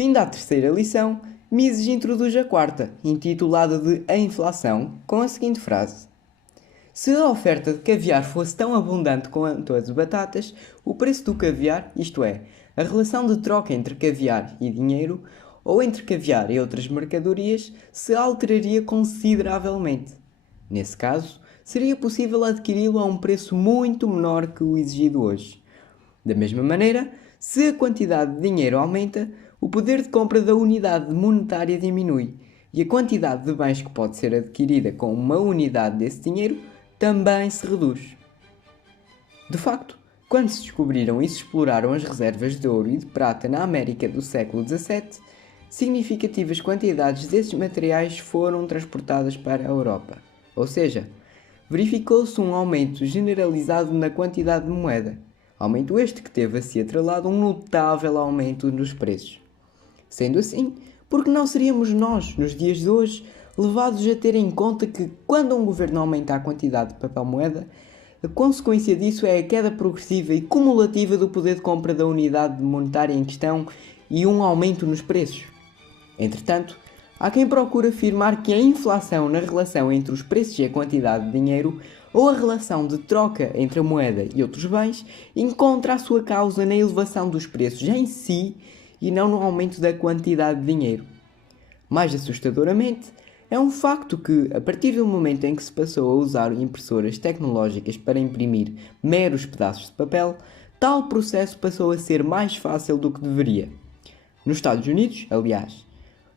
Vinda à terceira lição, Mises introduz a quarta, intitulada de A Inflação, com a seguinte frase: se a oferta de caviar fosse tão abundante quanto a de batatas, o preço do caviar, isto é, a relação de troca entre caviar e dinheiro, ou entre caviar e outras mercadorias, se alteraria consideravelmente. Nesse caso, seria possível adquiri-lo a um preço muito menor que o exigido hoje. Da mesma maneira, se a quantidade de dinheiro aumenta, o poder de compra da unidade monetária diminui e a quantidade de bens que pode ser adquirida com uma unidade desse dinheiro também se reduz. De facto, quando se descobriram e se exploraram as reservas de ouro e de prata na América do século XVII, significativas quantidades desses materiais foram transportadas para a Europa. Ou seja, verificou-se um aumento generalizado na quantidade de moeda, aumento este que teve a se atrelado um notável aumento nos preços. Sendo assim, por que não seríamos nós, nos dias de hoje, levados a ter em conta que, quando um governo aumenta a quantidade de papel-moeda, a consequência disso é a queda progressiva e cumulativa do poder de compra da unidade monetária em questão e um aumento nos preços? Entretanto, há quem procure afirmar que a inflação na relação entre os preços e a quantidade de dinheiro, ou a relação de troca entre a moeda e outros bens, encontra a sua causa na elevação dos preços em si e não no aumento da quantidade de dinheiro. Mais assustadoramente, é um facto que, a partir do momento em que se passou a usar impressoras tecnológicas para imprimir meros pedaços de papel, tal processo passou a ser mais fácil do que deveria. Nos Estados Unidos, aliás,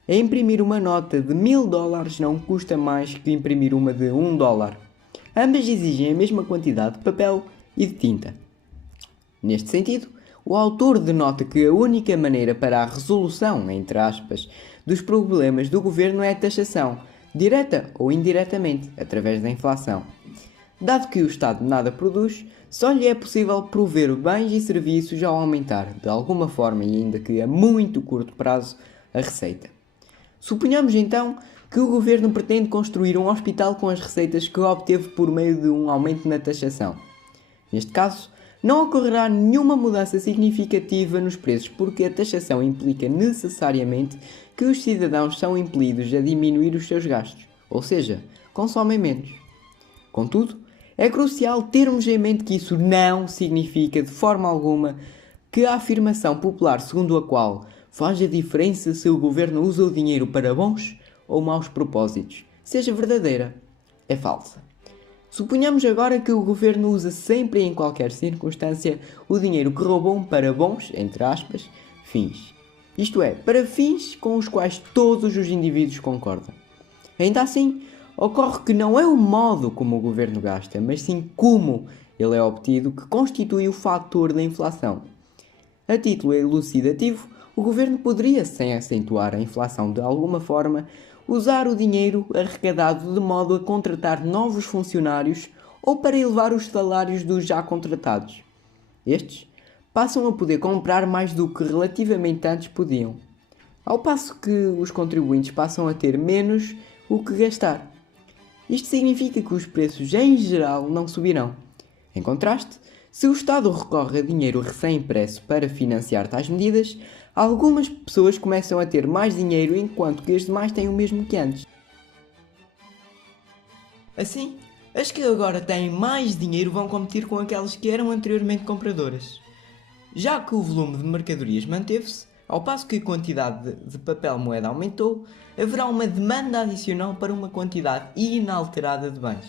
a imprimir uma nota de $1000 não custa mais que imprimir uma de $1. Ambas exigem a mesma quantidade de papel e de tinta. Neste sentido, o autor denota que a única maneira para a resolução, entre aspas, dos problemas do governo é a taxação, direta ou indiretamente, através da inflação. Dado que o Estado nada produz, só lhe é possível prover bens e serviços ao aumentar, de alguma forma e ainda que a muito curto prazo, a receita. Suponhamos então que o governo pretende construir um hospital com as receitas que obteve por meio de um aumento na taxação. Neste caso, não ocorrerá nenhuma mudança significativa nos preços porque a taxação implica necessariamente que os cidadãos são impelidos a diminuir os seus gastos, ou seja, consomem menos. Contudo, é crucial termos em mente que isso não significa de forma alguma que a afirmação popular segundo a qual faz a diferença se o governo usa o dinheiro para bons ou maus propósitos seja verdadeira. É falsa. Suponhamos agora que o governo usa sempre e em qualquer circunstância o dinheiro que roubou para bons, entre aspas, fins. Isto é, para fins com os quais todos os indivíduos concordam. Ainda assim, ocorre que não é o modo como o governo gasta, mas sim como ele é obtido que constitui o fator da inflação. A título elucidativo, o governo poderia, sem acentuar a inflação de alguma forma, usar o dinheiro arrecadado de modo a contratar novos funcionários ou para elevar os salários dos já contratados. Estes passam a poder comprar mais do que relativamente antes podiam, ao passo que os contribuintes passam a ter menos o que gastar. Isto significa que os preços em geral não subirão. Em contraste, se o Estado recorre a dinheiro recém-impresso para financiar tais medidas, algumas pessoas começam a ter mais dinheiro enquanto que as demais têm o mesmo que antes. Assim, as que agora têm mais dinheiro vão competir com aquelas que eram anteriormente compradoras. Já que o volume de mercadorias manteve-se, ao passo que a quantidade de papel moeda aumentou, haverá uma demanda adicional para uma quantidade inalterada de bens.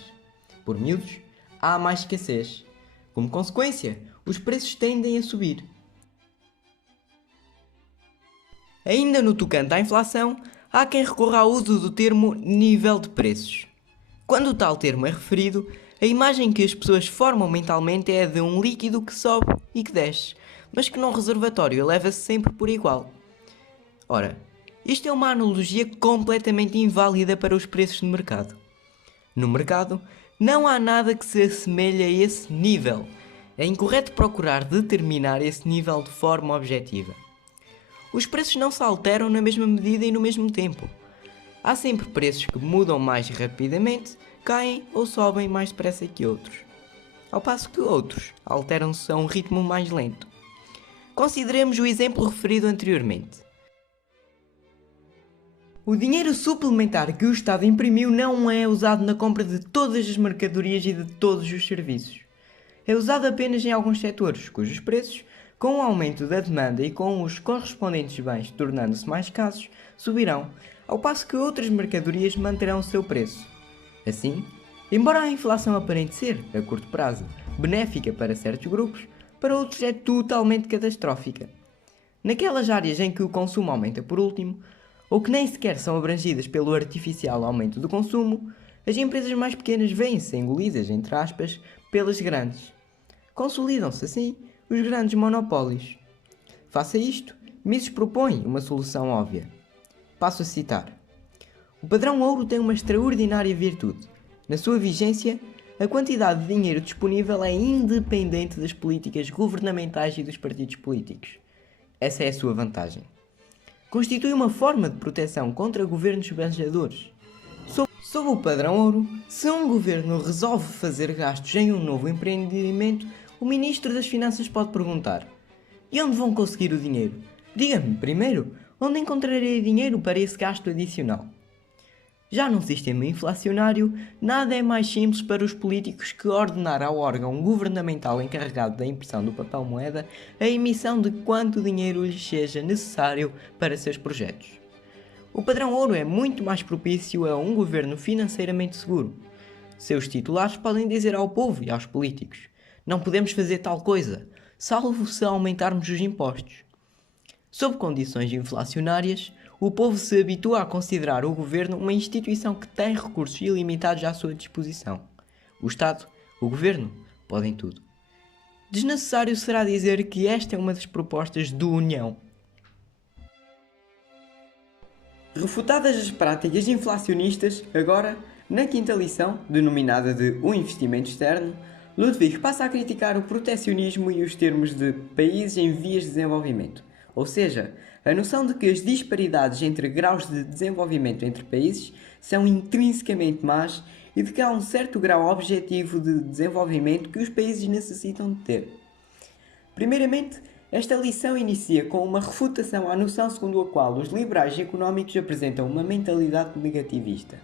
Por miúdos, há mais escassez. Como consequência, os preços tendem a subir. Ainda no tocante à inflação, há quem recorra ao uso do termo nível de preços. Quando tal termo é referido, a imagem que as pessoas formam mentalmente é a de um líquido que sobe e que desce, mas que num reservatório eleva-se sempre por igual. Ora, isto é uma analogia completamente inválida para os preços de mercado. No mercado, não há nada que se assemelhe a esse nível. É incorreto procurar determinar esse nível de forma objetiva. Os preços não se alteram na mesma medida e no mesmo tempo. Há sempre preços que mudam mais rapidamente, caem ou sobem mais depressa que outros, ao passo que outros alteram-se a um ritmo mais lento. Consideremos o exemplo referido anteriormente. O dinheiro suplementar que o Estado imprimiu não é usado na compra de todas as mercadorias e de todos os serviços. É usado apenas em alguns setores, cujos preços, com o aumento da demanda e com os correspondentes bens tornando-se mais escassos, subirão, ao passo que outras mercadorias manterão o seu preço. Assim, embora a inflação aparente ser, a curto prazo, benéfica para certos grupos, para outros é totalmente catastrófica. Naquelas áreas em que o consumo aumenta por último, ou que nem sequer são abrangidas pelo artificial aumento do consumo, as empresas mais pequenas vêm-se engolidas, entre aspas, pelas grandes. Consolidam-se assim os grandes monopólios. Face a isto, Mises propõe uma solução óbvia. Passo a citar. O padrão ouro tem uma extraordinária virtude. Na sua vigência, a quantidade de dinheiro disponível é independente das políticas governamentais e dos partidos políticos. Essa é a sua vantagem. Constitui uma forma de proteção contra governos esbanjadores. Sob o padrão ouro, se um governo resolve fazer gastos em um novo empreendimento, o Ministro das Finanças pode perguntar: e onde vão conseguir o dinheiro? Diga-me, primeiro, onde encontrarei dinheiro para esse gasto adicional? Já num sistema inflacionário, nada é mais simples para os políticos que ordenar ao órgão governamental encarregado da impressão do papel moeda a emissão de quanto dinheiro lhes seja necessário para seus projetos. O padrão ouro é muito mais propício a um governo financeiramente seguro. Seus titulares podem dizer ao povo e aos políticos: não podemos fazer tal coisa, salvo se aumentarmos os impostos. Sob condições inflacionárias, o povo se habitua a considerar o governo uma instituição que tem recursos ilimitados à sua disposição. O Estado, o governo, podem tudo. Desnecessário será dizer que esta é uma das propostas do União. Refutadas as práticas inflacionistas, agora, na quinta lição, denominada de O Investimento Externo, Ludwig passa a criticar o protecionismo e os termos de países em vias de desenvolvimento, ou seja, a noção de que as disparidades entre graus de desenvolvimento entre países são intrinsecamente más e de que há um certo grau objetivo de desenvolvimento que os países necessitam de ter. Primeiramente, esta lição inicia com uma refutação à noção segundo a qual os liberais económicos apresentam uma mentalidade negativista,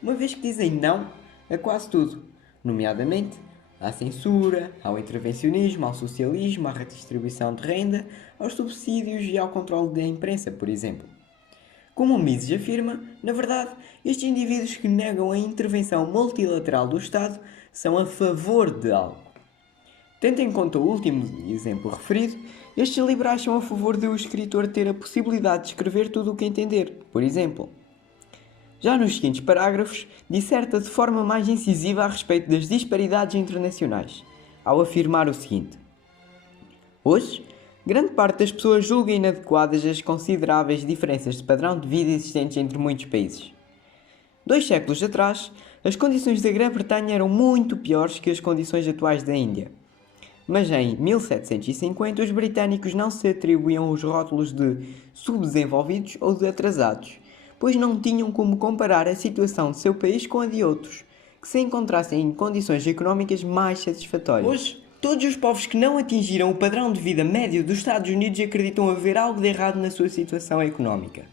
uma vez que dizem não a quase tudo, nomeadamente à censura, ao intervencionismo, ao socialismo, à redistribuição de renda, aos subsídios e ao controle da imprensa, por exemplo. Como o Mises afirma, na verdade, estes indivíduos que negam a intervenção multilateral do Estado são a favor de algo. Tendo em conta o último exemplo referido, estes liberais são a favor de o escritor ter a possibilidade de escrever tudo o que entender, por exemplo. Já nos seguintes parágrafos, disserta de forma mais incisiva a respeito das disparidades internacionais, ao afirmar o seguinte: hoje, grande parte das pessoas julga inadequadas as consideráveis diferenças de padrão de vida existentes entre muitos países. 2 séculos atrás, as condições da Grã-Bretanha eram muito piores que as condições atuais da Índia. Mas em 1750 os britânicos não se atribuíam os rótulos de subdesenvolvidos ou de atrasados, pois não tinham como comparar a situação de seu país com a de outros, que se encontrassem em condições económicas mais satisfatórias. Hoje, todos os povos que não atingiram o padrão de vida médio dos Estados Unidos acreditam haver algo de errado na sua situação económica.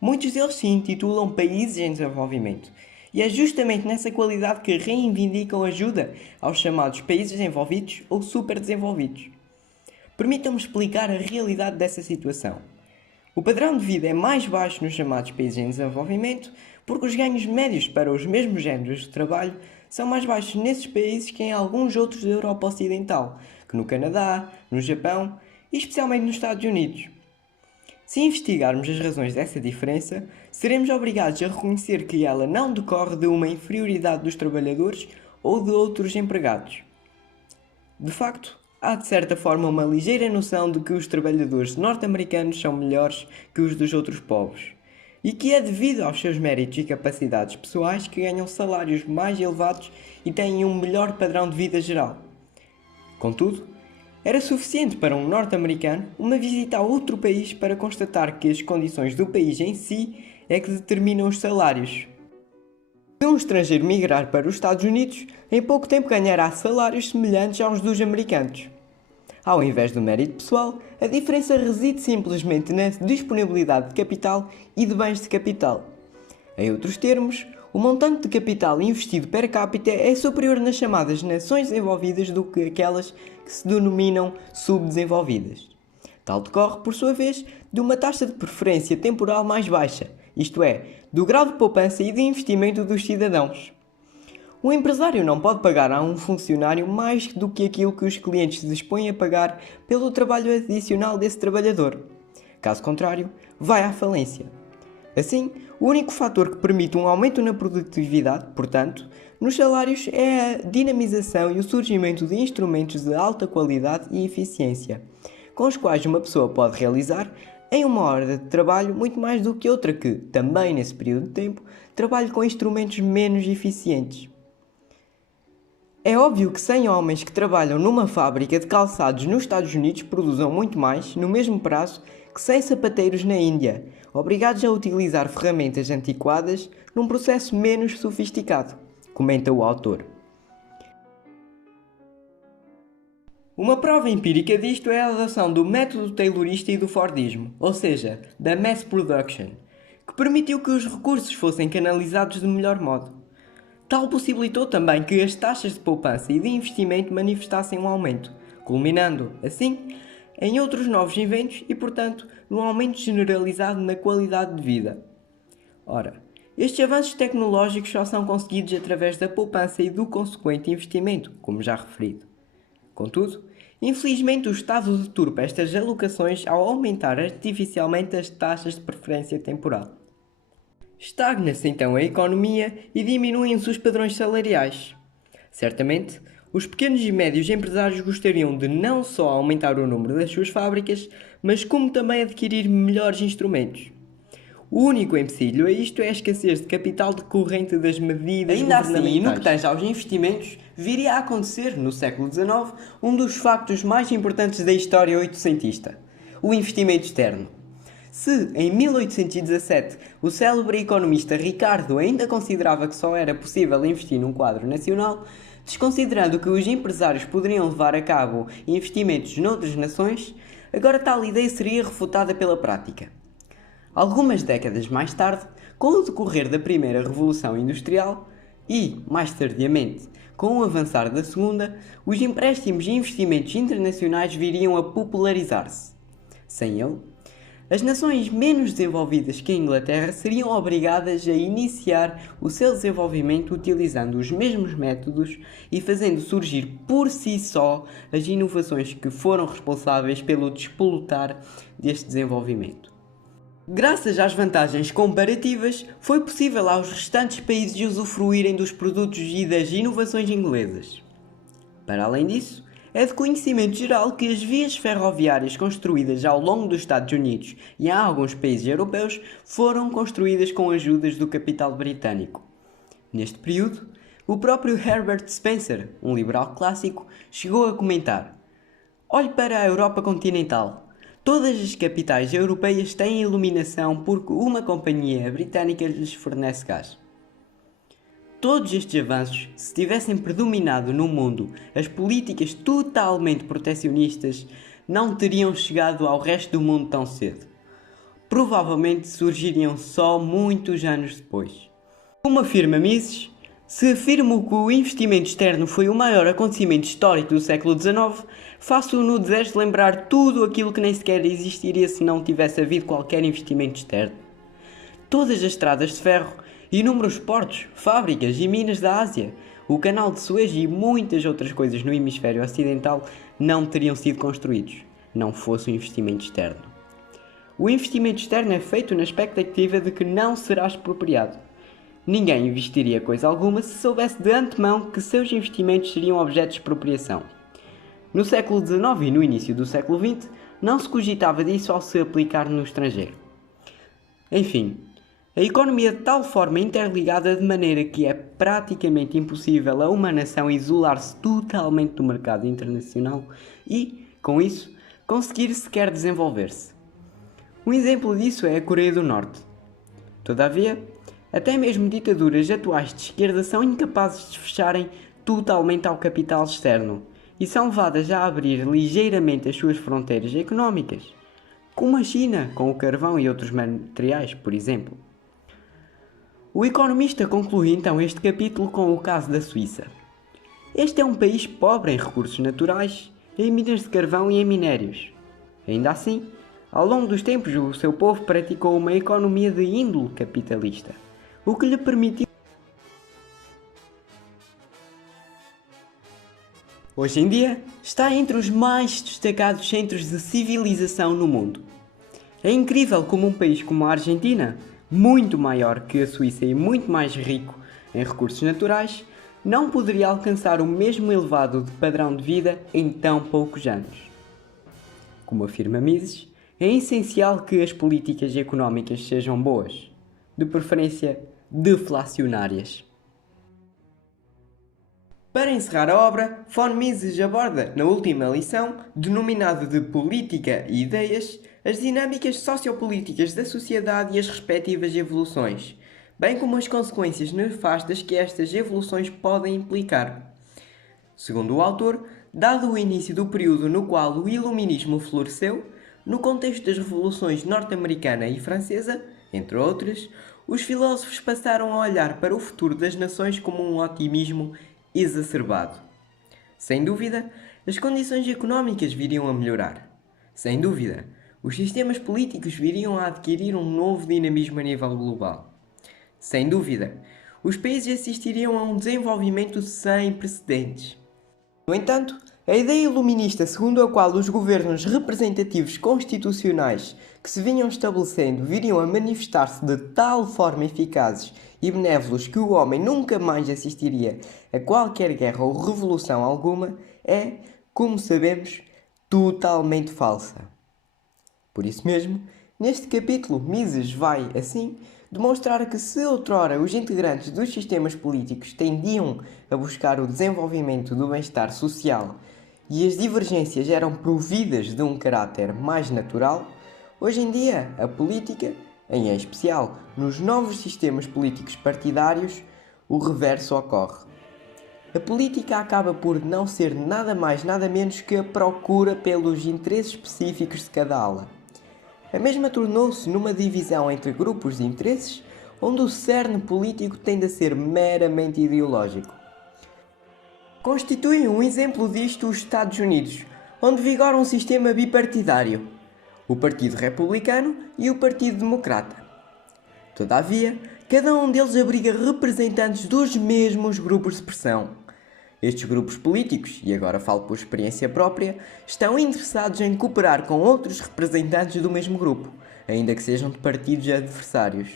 Muitos deles se intitulam países em desenvolvimento, e é justamente nessa qualidade que reivindicam ajuda aos chamados países desenvolvidos ou superdesenvolvidos. Permitam-me explicar a realidade dessa situação. O padrão de vida é mais baixo nos chamados países em desenvolvimento porque os ganhos médios para os mesmos géneros de trabalho são mais baixos nesses países que em alguns outros da Europa Ocidental, que no Canadá, no Japão e especialmente nos Estados Unidos. Se investigarmos as razões dessa diferença, seremos obrigados a reconhecer que ela não decorre de uma inferioridade dos trabalhadores ou de outros empregados. De facto, há de certa forma uma ligeira noção de que os trabalhadores norte-americanos são melhores que os dos outros povos, e que é devido aos seus méritos e capacidades pessoais que ganham salários mais elevados e têm um melhor padrão de vida geral. Contudo, era suficiente para um norte-americano uma visita a outro país para constatar que as condições do país em si é que determinam os salários. Se um estrangeiro migrar para os Estados Unidos, em pouco tempo ganhará salários semelhantes aos dos americanos. Ao invés do mérito pessoal, a diferença reside simplesmente na disponibilidade de capital e de bens de capital. Em outros termos, o montante de capital investido per capita é superior nas chamadas nações desenvolvidas do que aquelas que se denominam subdesenvolvidas. Tal decorre, por sua vez, de uma taxa de preferência temporal mais baixa, isto é, do grau de poupança e de investimento dos cidadãos. O empresário não pode pagar a um funcionário mais do que aquilo que os clientes se dispõem a pagar pelo trabalho adicional desse trabalhador. Caso contrário, vai à falência. Assim, o único fator que permite um aumento na produtividade, portanto, nos salários é a dinamização e o surgimento de instrumentos de alta qualidade e eficiência, com os quais uma pessoa pode realizar, em uma hora de trabalho, muito mais do que outra que, também nesse período de tempo, trabalhe com instrumentos menos eficientes. É óbvio que 100 homens que trabalham numa fábrica de calçados nos Estados Unidos produzam muito mais, no mesmo prazo, que 100 sapateiros na Índia, obrigados a utilizar ferramentas antiquadas num processo menos sofisticado, comenta o autor. Uma prova empírica disto é a adoção do método taylorista e do Fordismo, ou seja, da mass production, que permitiu que os recursos fossem canalizados de melhor modo. Tal possibilitou também que as taxas de poupança e de investimento manifestassem um aumento, culminando, assim, em outros novos inventos e, portanto, num aumento generalizado na qualidade de vida. Ora, estes avanços tecnológicos só são conseguidos através da poupança e do consequente investimento, como já referido. Contudo, infelizmente o Estado deturpa estas alocações ao aumentar artificialmente as taxas de preferência temporal. Estagna-se então a economia e diminuem-se os padrões salariais. Certamente, os pequenos e médios empresários gostariam de não só aumentar o número das suas fábricas, mas como também adquirir melhores instrumentos. O único empecilho a isto é a escassez de capital decorrente das medidas governamentais. Ainda assim, no que tange aos investimentos, viria a acontecer, no século XIX, um dos factos mais importantes da história oitocentista: o investimento externo. Se, em 1817, o célebre economista Ricardo ainda considerava que só era possível investir num quadro nacional, desconsiderando que os empresários poderiam levar a cabo investimentos noutras nações, agora tal ideia seria refutada pela prática. Algumas décadas mais tarde, com o decorrer da primeira Revolução Industrial e, mais tardiamente, com o avançar da segunda, os empréstimos e investimentos internacionais viriam a popularizar-se. Sem ele, as nações menos desenvolvidas que a Inglaterra seriam obrigadas a iniciar o seu desenvolvimento utilizando os mesmos métodos e fazendo surgir por si só as inovações que foram responsáveis pelo despolutar deste desenvolvimento. Graças às vantagens comparativas, foi possível aos restantes países usufruírem dos produtos e das inovações inglesas. Para além disso, é de conhecimento geral que as vias ferroviárias construídas ao longo dos Estados Unidos e em alguns países europeus foram construídas com ajudas do capital britânico. Neste período, o próprio Herbert Spencer, um liberal clássico, chegou a comentar: "Olhe para a Europa continental. Todas as capitais europeias têm iluminação porque uma companhia britânica lhes fornece gás." Todos estes avanços, se tivessem predominado no mundo as políticas totalmente protecionistas, não teriam chegado ao resto do mundo tão cedo. Provavelmente surgiriam só muitos anos depois. Como afirma Mises, se afirmo que o investimento externo foi o maior acontecimento histórico do século XIX, faço-o no desejo de lembrar tudo aquilo que nem sequer existiria se não tivesse havido qualquer investimento externo. Todas as estradas de ferro, inúmeros portos, fábricas e minas da Ásia, o canal de Suez e muitas outras coisas no hemisfério ocidental não teriam sido construídos, não fosse o investimento externo. O investimento externo é feito na expectativa de que não será expropriado. Ninguém investiria coisa alguma se soubesse de antemão que seus investimentos seriam objeto de expropriação. No século XIX e no início do século XX, não se cogitava disso ao se aplicar no estrangeiro. Enfim, a economia de tal forma interligada de maneira que é praticamente impossível a uma nação isolar-se totalmente do mercado internacional e, com isso, conseguir sequer desenvolver-se. Um exemplo disso é a Coreia do Norte. Todavia, até mesmo ditaduras atuais de esquerda são incapazes de se fecharem totalmente ao capital externo e são levadas a abrir ligeiramente as suas fronteiras económicas, como a China, com o carvão e outros materiais, por exemplo. O economista conclui então este capítulo com o caso da Suíça. Este é um país pobre em recursos naturais, em minas de carvão e em minérios. Ainda assim, ao longo dos tempos, o seu povo praticou uma economia de índole capitalista, o que lhe permitiu. Hoje em dia, está entre os mais destacados centros de civilização no mundo. É incrível como um país como a Argentina, muito maior que a Suíça e muito mais rico em recursos naturais, não poderia alcançar o mesmo elevado padrão de vida em tão poucos anos. Como afirma Mises, é essencial que as políticas económicas sejam boas, de preferência deflacionárias. Para encerrar a obra, von Mises aborda, na última lição, denominado de Política e Ideias, as dinâmicas sociopolíticas da sociedade e as respectivas evoluções, bem como as consequências nefastas que estas evoluções podem implicar. Segundo o autor, dado o início do período no qual o Iluminismo floresceu, no contexto das revoluções norte-americana e francesa, entre outras, os filósofos passaram a olhar para o futuro das nações como um otimismo exacerbado. Sem dúvida, as condições económicas viriam a melhorar. Sem dúvida, os sistemas políticos viriam a adquirir um novo dinamismo a nível global. Sem dúvida, os países assistiriam a um desenvolvimento sem precedentes. No entanto, a ideia iluminista segundo a qual os governos representativos constitucionais que se vinham estabelecendo viriam a manifestar-se de tal forma eficazes e benévolos que o homem nunca mais assistiria a qualquer guerra ou revolução alguma é, como sabemos, totalmente falsa. Por isso mesmo, neste capítulo, Mises vai, assim, demonstrar que se outrora os integrantes dos sistemas políticos tendiam a buscar o desenvolvimento do bem-estar social e as divergências eram providas de um caráter mais natural, hoje em dia a política, em especial nos novos sistemas políticos partidários, o reverso ocorre. A política acaba por não ser nada mais nada menos que a procura pelos interesses específicos de cada ala. A mesma tornou-se numa divisão entre grupos de interesses, onde o cerne político tende a ser meramente ideológico. Constituem um exemplo disto os Estados Unidos, onde vigora um sistema bipartidário, o Partido Republicano e o Partido Democrata. Todavia, cada um deles abriga representantes dos mesmos grupos de pressão. Estes grupos políticos, e agora falo por experiência própria, estão interessados em cooperar com outros representantes do mesmo grupo, ainda que sejam de partidos adversários,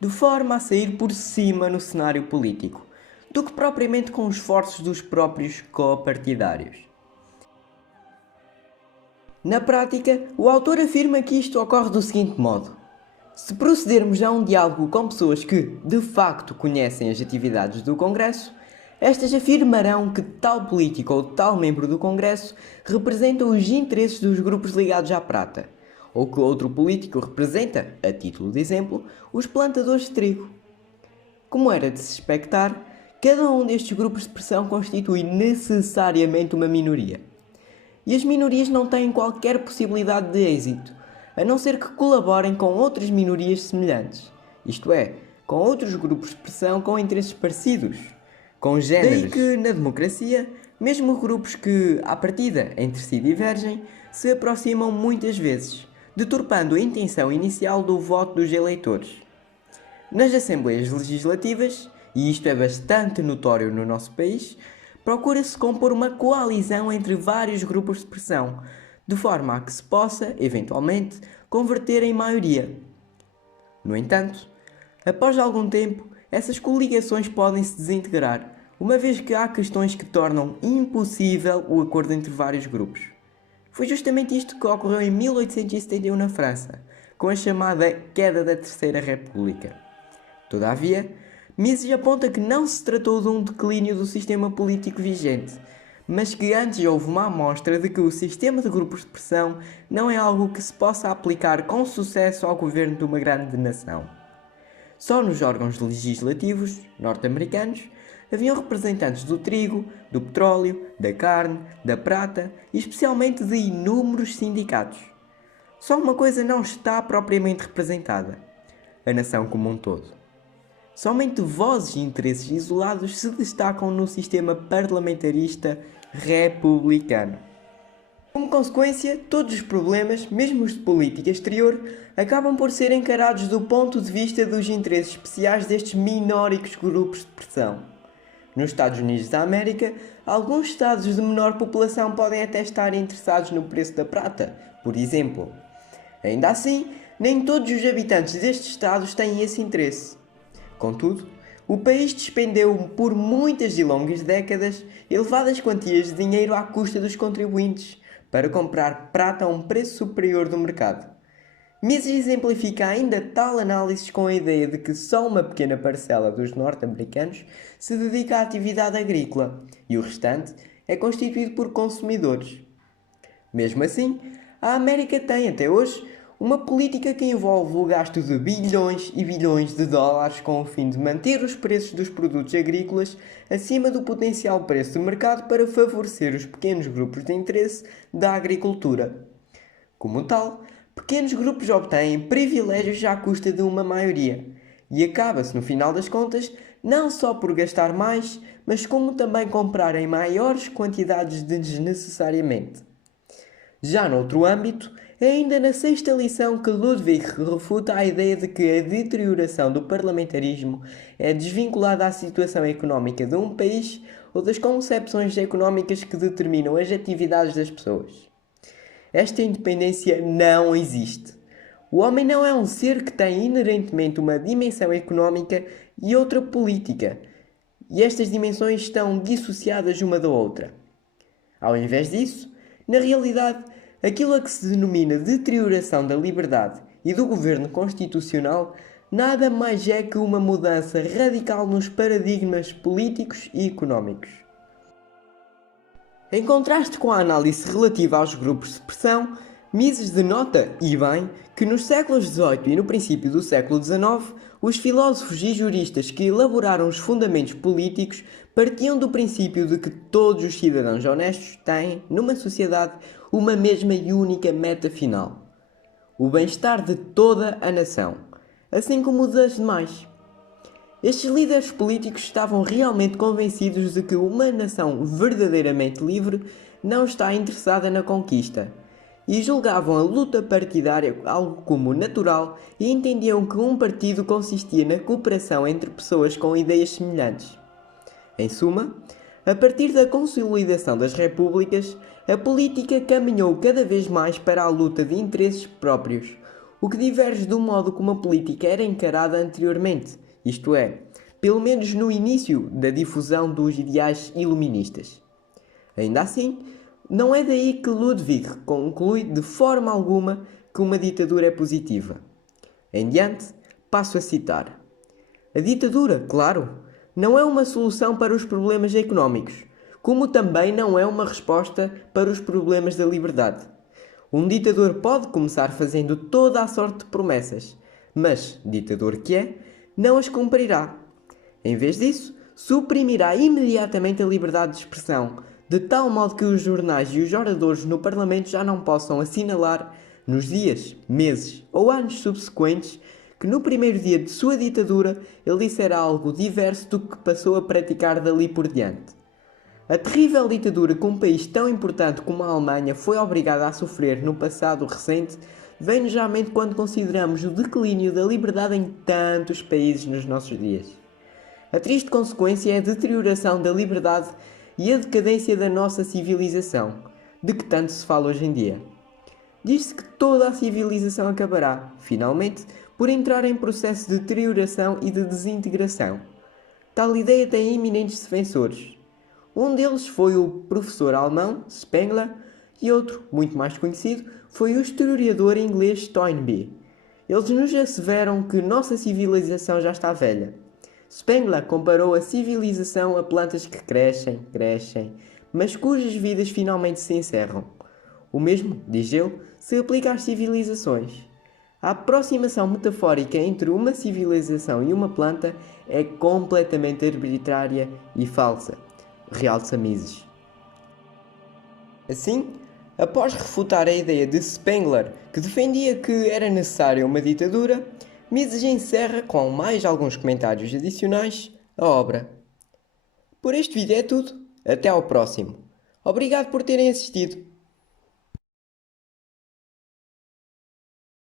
de forma a sair por cima no cenário político, do que propriamente com os esforços dos próprios copartidários. Na prática, o autor afirma que isto ocorre do seguinte modo: se procedermos a um diálogo com pessoas que, de facto, conhecem as atividades do Congresso, estas afirmarão que tal político ou tal membro do Congresso representa os interesses dos grupos ligados à prata, ou que outro político representa, a título de exemplo, os plantadores de trigo. Como era de se expectar, cada um destes grupos de pressão constitui necessariamente uma minoria. E as minorias não têm qualquer possibilidade de êxito, a não ser que colaborem com outras minorias semelhantes, isto é, com outros grupos de pressão com interesses parecidos. Congêneres. Daí que, na democracia, mesmo grupos que, à partida, entre si divergem, se aproximam muitas vezes, deturpando a intenção inicial do voto dos eleitores. Nas Assembleias Legislativas, e isto é bastante notório no nosso país, procura-se compor uma coalizão entre vários grupos de pressão, de forma a que se possa, eventualmente, converter em maioria. No entanto, após algum tempo, essas coligações podem se desintegrar, uma vez que há questões que tornam impossível o acordo entre vários grupos. Foi justamente isto que ocorreu em 1871 na França, com a chamada Queda da Terceira República. Todavia, Mises aponta que não se tratou de um declínio do sistema político vigente, mas que antes houve uma amostra de que o sistema de grupos de pressão não é algo que se possa aplicar com sucesso ao governo de uma grande nação. Só nos órgãos legislativos norte-americanos haviam representantes do trigo, do petróleo, da carne, da prata e especialmente de inúmeros sindicatos. Só uma coisa não está propriamente representada: a nação como um todo. Somente vozes e interesses isolados se destacam no sistema parlamentarista republicano. Como consequência, todos os problemas, mesmo os de política exterior, acabam por ser encarados do ponto de vista dos interesses especiais destes minóricos grupos de pressão. Nos Estados Unidos da América, alguns estados de menor população podem até estar interessados no preço da prata, por exemplo. Ainda assim, nem todos os habitantes destes estados têm esse interesse. Contudo, o país despendeu por muitas e longas décadas elevadas quantias de dinheiro à custa dos contribuintes para comprar prata a um preço superior do mercado. Mises exemplifica ainda tal análise com a ideia de que só uma pequena parcela dos norte-americanos se dedica à atividade agrícola e o restante é constituído por consumidores. Mesmo assim, a América tem até hoje uma política que envolve o gasto de bilhões e bilhões de dólares com o fim de manter os preços dos produtos agrícolas acima do potencial preço de mercado para favorecer os pequenos grupos de interesse da agricultura. Como tal, pequenos grupos obtêm privilégios à custa de uma maioria e acaba-se, no final das contas, não só por gastar mais, mas como também comprar em maiores quantidades desnecessariamente. Já noutro âmbito, é ainda na sexta lição que Ludwig refuta a ideia de que a deterioração do parlamentarismo é desvinculada à situação económica de um país ou das concepções económicas que determinam as atividades das pessoas. Esta independência não existe. O homem não é um ser que tem inerentemente uma dimensão económica e outra política, e estas dimensões estão dissociadas uma da outra. Ao invés disso, na realidade, aquilo a que se denomina deterioração da liberdade e do governo constitucional nada mais é que uma mudança radical nos paradigmas políticos e económicos. Em contraste com a análise relativa aos grupos de pressão, Mises denota, e bem, que nos séculos XVIII e no princípio do século XIX, os filósofos e juristas que elaboraram os fundamentos políticos partiam do princípio de que todos os cidadãos honestos têm, numa sociedade, uma mesma e única meta final: o bem-estar de toda a nação, assim como o das demais. Estes líderes políticos estavam realmente convencidos de que uma nação verdadeiramente livre não está interessada na conquista, e julgavam a luta partidária algo como natural e entendiam que um partido consistia na cooperação entre pessoas com ideias semelhantes. Em suma, a partir da consolidação das repúblicas, a política caminhou cada vez mais para a luta de interesses próprios, o que diverge do modo como a política era encarada anteriormente, isto é, pelo menos no início da difusão dos ideais iluministas. Ainda assim, não é daí que Ludwig conclui de forma alguma que uma ditadura é positiva. Em diante, passo a citar: a ditadura, claro, não é uma solução para os problemas económicos, como também não é uma resposta para os problemas da liberdade. Um ditador pode começar fazendo toda a sorte de promessas, mas, ditador que é, não as cumprirá. Em vez disso, suprimirá imediatamente a liberdade de expressão, de tal modo que os jornais e os oradores no Parlamento já não possam assinalar, nos dias, meses ou anos subsequentes, que no primeiro dia de sua ditadura ele dissera algo diverso do que passou a praticar dali por diante. A terrível ditadura que um país tão importante como a Alemanha foi obrigado a sofrer no passado recente vem-nos à mente quando consideramos o declínio da liberdade em tantos países nos nossos dias. A triste consequência é a deterioração da liberdade e a decadência da nossa civilização, de que tanto se fala hoje em dia. Diz-se que toda a civilização acabará, finalmente, por entrar em processo de deterioração e de desintegração. Tal ideia tem eminentes defensores. Um deles foi o professor alemão Spengler e outro, muito mais conhecido, foi o historiador inglês Toynbee. Eles nos asseveram que nossa civilização já está velha. Spengler comparou a civilização a plantas que crescem, mas cujas vidas finalmente se encerram. O mesmo, diz ele, se aplica às civilizações. A aproximação metafórica entre uma civilização e uma planta é completamente arbitrária e falsa, realça Mises. Assim, após refutar a ideia de Spengler, que defendia que era necessária uma ditadura, Mises encerra com mais alguns comentários adicionais a obra. Por este vídeo é tudo. Até ao próximo. Obrigado por terem assistido.